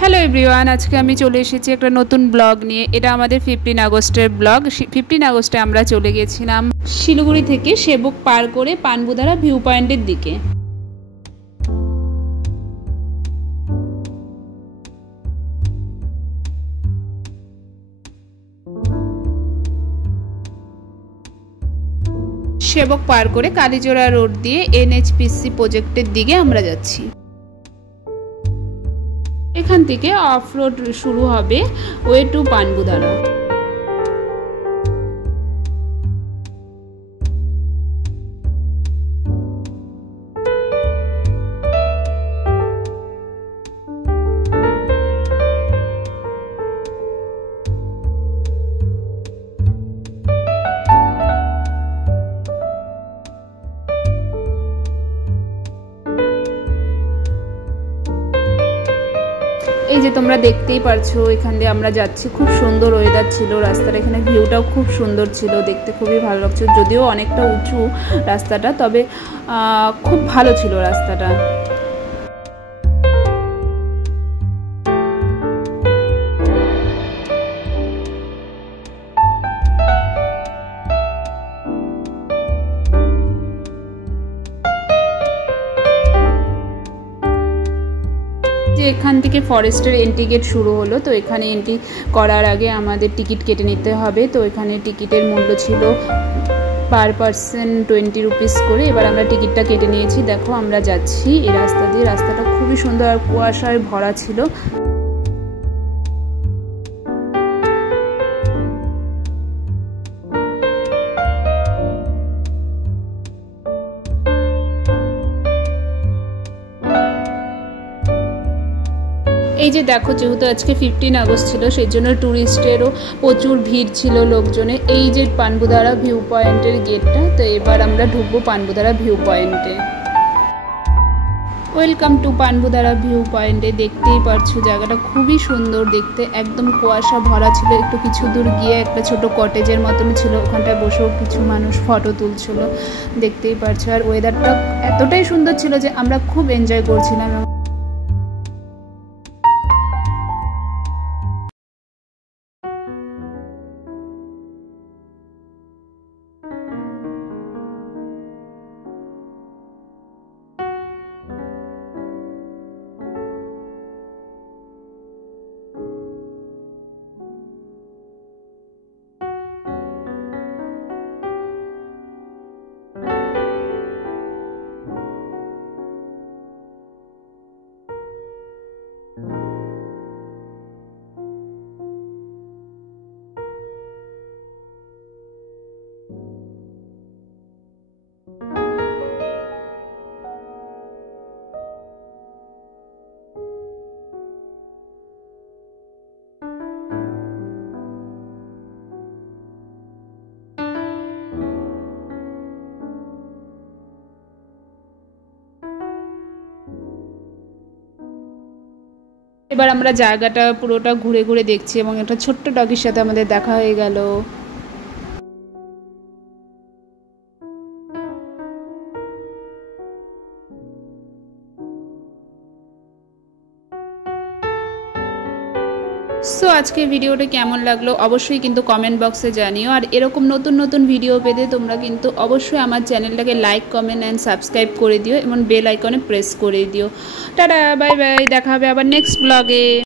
Hello everyone, আজকে আমি চলে এসেছি একটা নতুন ব্লগ নিয়ে। এটা আমাদের 15 আগস্টের ব্লগ। 15 আগস্টে আমরা চলে গেছিলাম শিলিগুড়ি থেকে সেবক পার করে পানবুধারা ভিউ পয়েন্টের দিকে। সেবক পার করে কালীজোড়া রোড দিয়ে NHPC প্রজেক্টের দিকে আমরা যাচ্ছি। এখান থেকে অফ রোড শুরু হবে ওয়ে টু পানবুধারা। এই যে তোমরা দেখতেই পারছো, এখান দিয়ে আমরা যাচ্ছি। খুব সুন্দর ওয়েদার ছিল রাস্তাটা, এখানে ভিউটাও খুব সুন্দর ছিল, দেখতে খুবই ভালো লাগছে। যদিও অনেকটা উঁচু রাস্তাটা, তবে খুব ভালো ছিল রাস্তাটা। যে এখান থেকে ফরেস্টের এন্ট্রি গেট শুরু হলো, তো এখানে এন্ট্রি করার আগে আমাদের টিকিট কেটে নিতে হবে। তো এখানে টিকিটের মূল্য ছিল পার পার্সন 20 রুপিস করে। এবার আমরা টিকিটটা কেটে নিয়েছি। দেখো আমরা যাচ্ছি এই রাস্তা দিয়ে। রাস্তাটা খুবই সুন্দর আর কুয়াশায় ভরা ছিল। এই যে দেখো, যেহেতু আজকে 15 আগস্ট ছিল, সেই জন্য ট্যুরিস্টেরও প্রচুর ভিড় ছিল লোকজনে। এই যে পানবুধারা ভিউ পয়েন্টের গেটটা, তো এবার আমরা ঢুকবো পানবুধারা ভিউ পয়েন্টে। ওয়েলকাম টু পানবুধারা ভিউ পয়েন্টে। দেখতেই পারছো জায়গাটা খুবই সুন্দর দেখতে, একদম কুয়াশা ভরা ছিল। একটু কিছু দূর গিয়ে একটা ছোট কটেজের মতন ছিল, ওখানটায় বসেও কিছু মানুষ ফটো তুলছিল, দেখতেই পারছো। আর ওয়েদারটা এতটাই সুন্দর ছিল যে আমরা খুব এনজয় করছিলাম। এবার আমরা জায়গাটা পুরোটা ঘুরে ঘুরে দেখছি এবং একটা ছোট্ট ডগির সাথে আমাদের দেখা হয়ে গেল। সো আজকে ভিডিওটা কেমন লাগলো অবশ্যই কিন্তু কমেন্ট বক্সে জানিও। আর এরকম নতুন নতুন ভিডিও পেতে তোমরা কিন্তু অবশ্যই আমার চ্যানেলটাকে লাইক, কমেন্ট অ্যান্ড সাবস্ক্রাইব করে দিও এবং বেল আইকনে প্রেস করে দিও। টাটা, বাই বাই, দেখা হবে আবার নেক্সট ব্লগে।